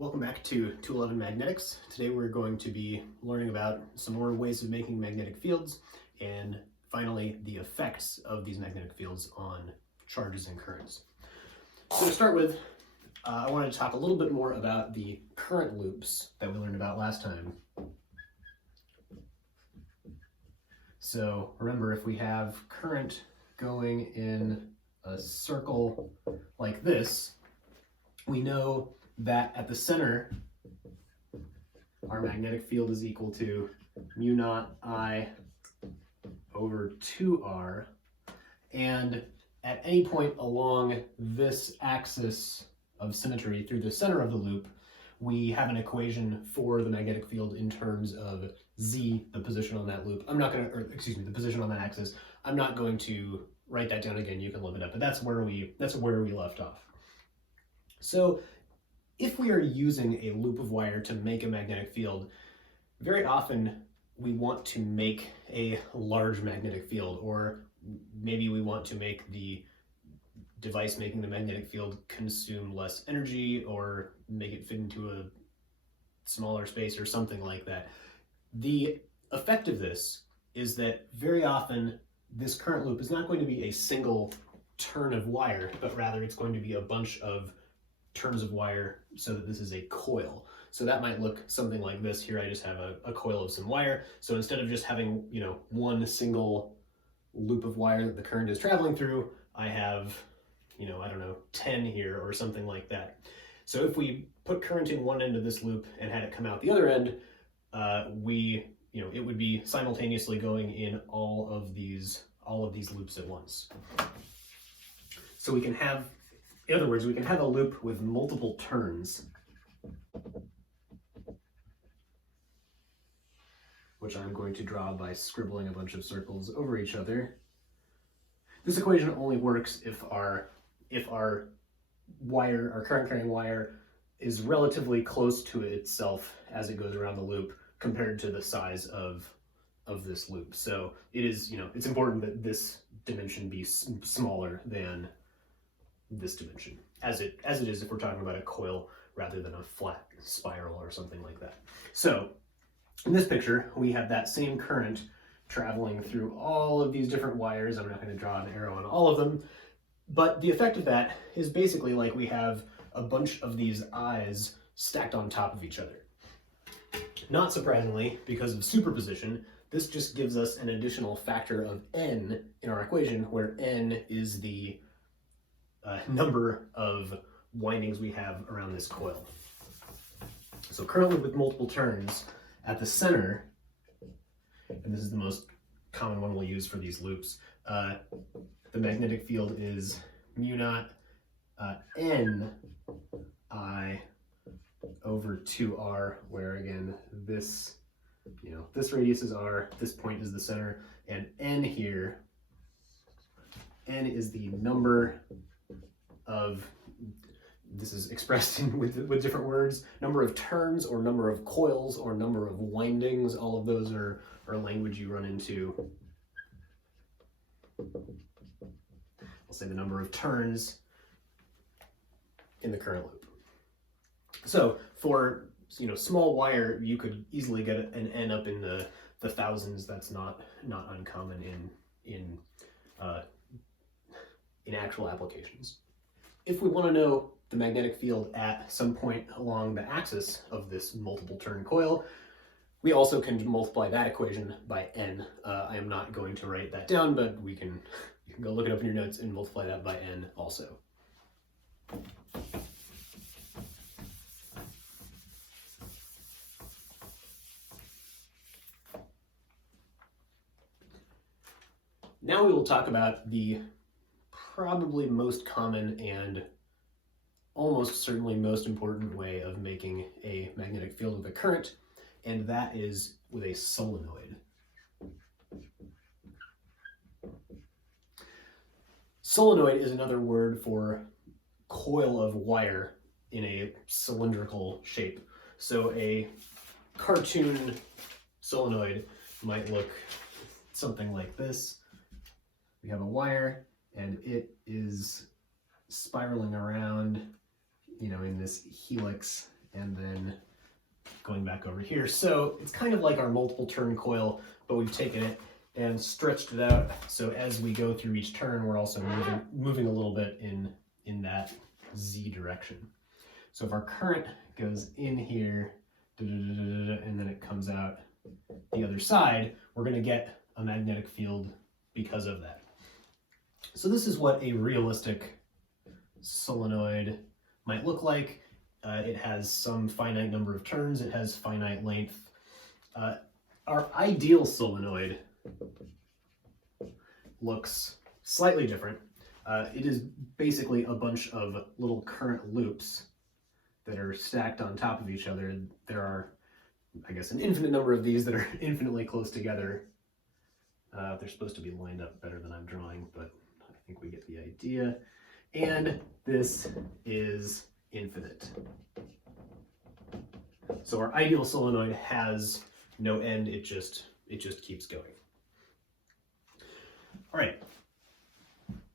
Welcome back to 211 Magnetics. Today we're going to be learning about some more ways of making magnetic fields and finally the effects of these magnetic fields on charges and currents. So to start with, I wanted to talk a little bit more about the current loops that we learned about last time. So remember, if we have current going in a circle like this, we know that at the center, our magnetic field is equal to mu naught I over 2R. And at any point along this axis of symmetry through the center of the loop, we have an equation for the magnetic field in terms of Z, the position on that loop. The position on that axis. I'm not going to write that down again. You can look it up, but that's where we left off. So if we are using a loop of wire to make a magnetic field, very often we want to make a large magnetic field, or maybe we want to make the device making the magnetic field consume less energy or make it fit into a smaller space or something like that. The effect of this is that very often this current loop is not going to be a single turn of wire, but rather it's going to be a bunch of turns of wire so that this is a coil. So that might look something like this. Here I just have a coil of some wire. So instead of just having, one single loop of wire that the current is traveling through, I have, 10 here or something like that. So if we put current in one end of this loop and had it come out the other end, it would be simultaneously going in all of these loops at once. So we can have, in other words, we can have a loop with multiple turns, which I'm going to draw by scribbling a bunch of circles over each other. This equation only works if our current carrying wire is relatively close to itself as it goes around the loop compared to the size of this loop. So it is, it's important that this dimension be smaller than this dimension, as it is if we're talking about a coil rather than a flat spiral or something like that. So in this picture, we have that same current traveling through all of these different wires. I'm not going to draw an arrow on all of them, but the effect of that is basically like we have a bunch of these eyes stacked on top of each other. Not surprisingly, because of superposition, this just gives us an additional factor of n in our equation, where n is the number of windings we have around this coil. So currently with multiple turns at the center, and this is the most common one we'll use for these loops, the magnetic field is mu naught n I over 2r, where again this radius is r, this point is the center, and n here, n is the number of, this is expressed with different words, number of turns or number of coils or number of windings. All of those are language you run into. I'll say the number of turns in the current loop. So for small wire, you could easily get an n up in the thousands. That's not uncommon in actual applications. If we want to know the magnetic field at some point along the axis of this multiple turn coil, we also can multiply that equation by n. I am not going to write that down, but you can go look it up in your notes and multiply that by n also. Now we will talk about the probably most common and almost certainly most important way of making a magnetic field with a current, and that is with a solenoid. Solenoid is another word for coil of wire in a cylindrical shape. So a cartoon solenoid might look something like this. We have a wire and it is spiraling around, in this helix and then going back over here. So it's kind of like our multiple turn coil, but we've taken it and stretched it out. So as we go through each turn, we're also moving a little bit in that Z direction. So if our current goes in here, and then it comes out the other side, we're going to get a magnetic field because of that. So this is what a realistic solenoid might look like. It has some finite number of turns, it has finite length. Our ideal solenoid looks slightly different. It is basically a bunch of little current loops that are stacked on top of each other. There are, I guess, an infinite number of these that are infinitely close together. They're supposed to be lined up better than I'm drawing, but I think we get the idea. And this is infinite. So our ideal solenoid has no end, it just keeps going. All right.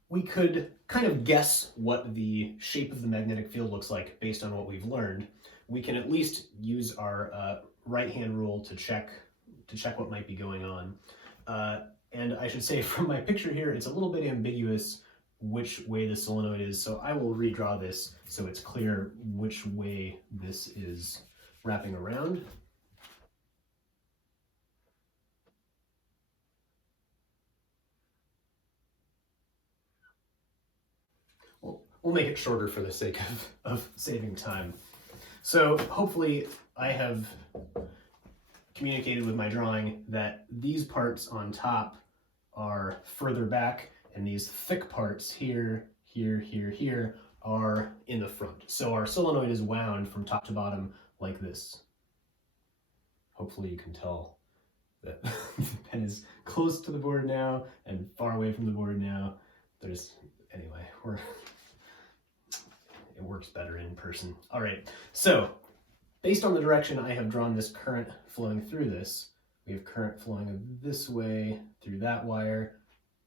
We could kind of guess what the shape of the magnetic field looks like based on what we've learned. We can at least use our right-hand rule to check what might be going on. And I should say from my picture here, it's a little bit ambiguous which way the solenoid is, so I will redraw this so it's clear which way this is wrapping around. We'll make it shorter for the sake of saving time. So hopefully I have communicated with my drawing that these parts on top are further back, and these thick parts here, here, here, here are in the front. So our solenoid is wound from top to bottom like this. Hopefully you can tell that the pen is close to the board now and far away from the board now. Anyway, it works better in person. All right, so based on the direction I have drawn this current flowing through this, we have current flowing this way through that wire,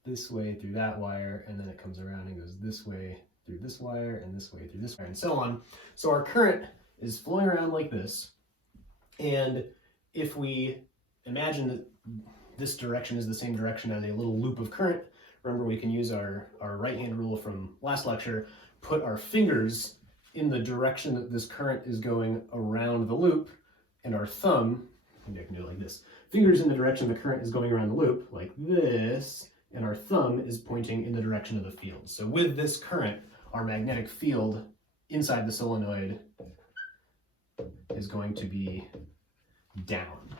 this way through that wire, and then it comes around and goes this way through this wire, and this way through this wire, and so on. So our current is flowing around like this, and if we imagine that this direction is the same direction as a little loop of current, remember we can use our right-hand rule from last lecture, put our fingers in the direction that this current is going around the loop, and our thumb, maybe I can do it like this, fingers in the direction the current is going around the loop, like this, and our thumb is pointing in the direction of the field. So with this current, our magnetic field inside the solenoid is going to be down.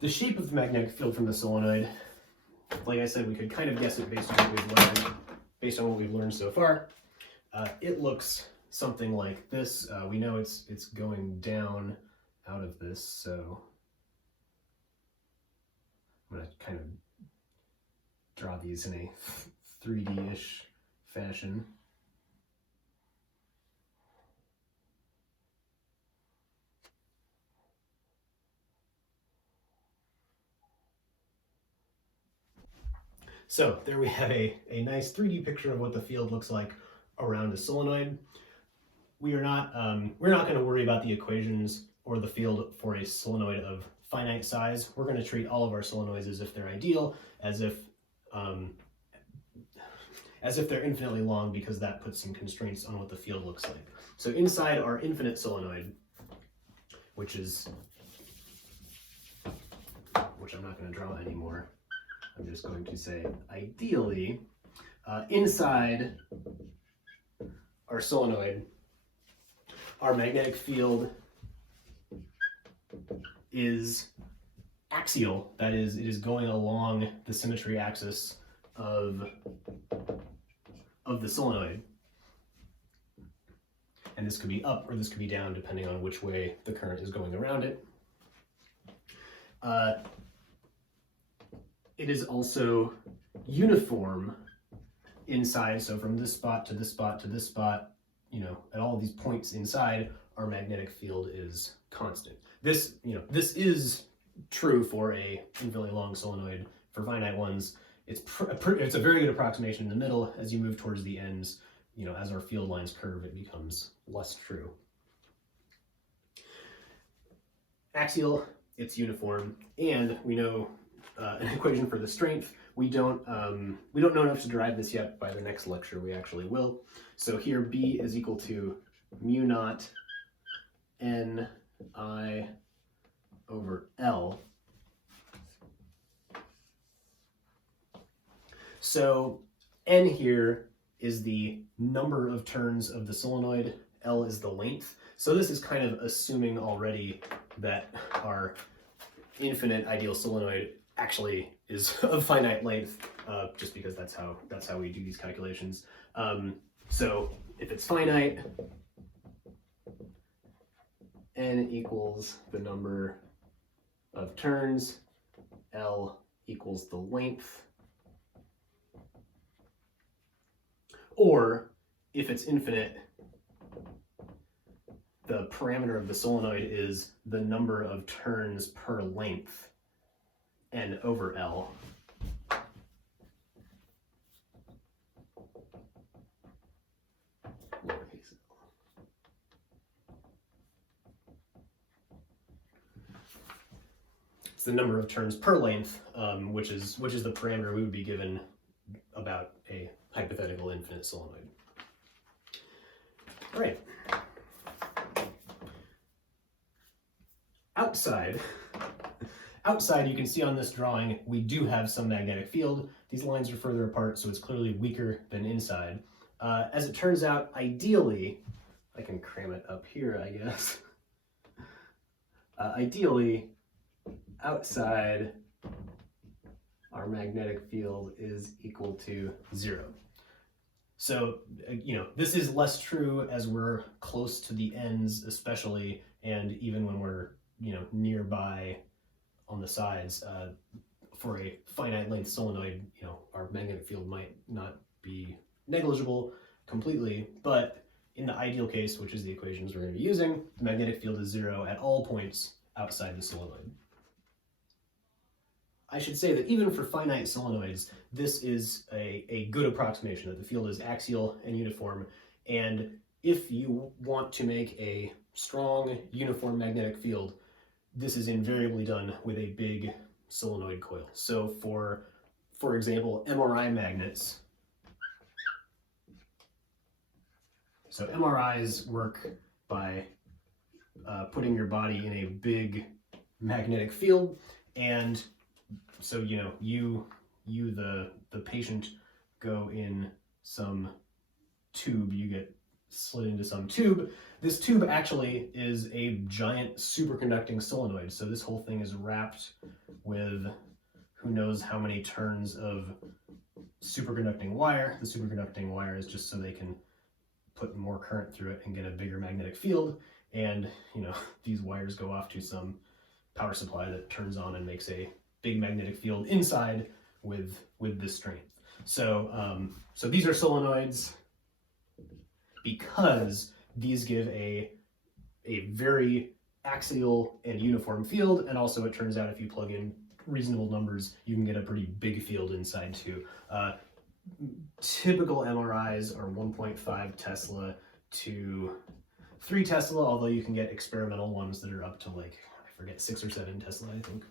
The shape of the magnetic field from the solenoid, like I said, we could kind of guess it based on what we've learned so far. It looks something like this. We know it's going down out of this, so I'm going to kind of draw these in a 3D-ish fashion. So there we have a nice 3D picture of what the field looks like around a solenoid. We're not going to worry about the equations or the field for a solenoid of finite size. We're going to treat all of our solenoids as if they're ideal, as if they're infinitely long, because that puts some constraints on what the field looks like. So inside our infinite solenoid, which I'm not going to draw anymore, I'm just going to say ideally, inside our solenoid, our magnetic field is axial. That is, it is going along the symmetry axis of the solenoid. And this could be up or this could be down depending on which way the current is going around it. It is also uniform inside, so from this spot to this spot to this spot, at all of these points inside, our magnetic field is constant. This is true for a infinitely long solenoid. For finite ones, it's a very good approximation in the middle. As you move towards the ends, as our field lines curve, it becomes less true. axial, it's uniform, and we know an equation for the strength. We don't know enough to derive this yet. By the next lecture, we actually will. So here, B is equal to mu naught Ni over L. So N here is the number of turns of the solenoid, L is the length. So this is kind of assuming already that our infinite ideal solenoid actually is of finite length, just because that's how we do these calculations. So if it's finite, N equals the number of turns, L equals the length. Or if it's infinite, the parameter of the solenoid is the number of turns per length, N over L. Lowercase l. It's the number of turns per length, which is the parameter we would be given about a hypothetical infinite solenoid. All right. Outside, you can see on this drawing, we do have some magnetic field. These lines are further apart, so it's clearly weaker than inside. As it turns out, ideally, I can cram it up here, I guess. Ideally, outside, our magnetic field is equal to 0. So, this is less true as we're close to the ends, especially, and even when we're, nearby on the sides. For a finite length solenoid, our magnetic field might not be negligible completely, but in the ideal case, which is the equations we're going to be using, the magnetic field is 0 at all points outside the solenoid. I should say that even for finite solenoids, this is a good approximation, that the field is axial and uniform, and if you want to make a strong, uniform magnetic field, this is invariably done with a big solenoid coil. So for example, MRI magnets. So MRIs work by putting your body in a big magnetic field, and so you the patient go in some tube, you get slid into some tube. This tube actually is a giant superconducting solenoid, so this whole thing is wrapped with who knows how many turns of superconducting wire. The superconducting wire is just so they can put more current through it and get a bigger magnetic field, and these wires go off to some power supply that turns on and makes a big magnetic field inside with this strength. So so these are solenoids because these give a very axial and uniform field, and also it turns out if you plug in reasonable numbers, you can get a pretty big field inside too. Typical MRIs are 1.5 Tesla to 3 Tesla, although you can get experimental ones that are up to, like, I forget, 6 or 7 Tesla, I think.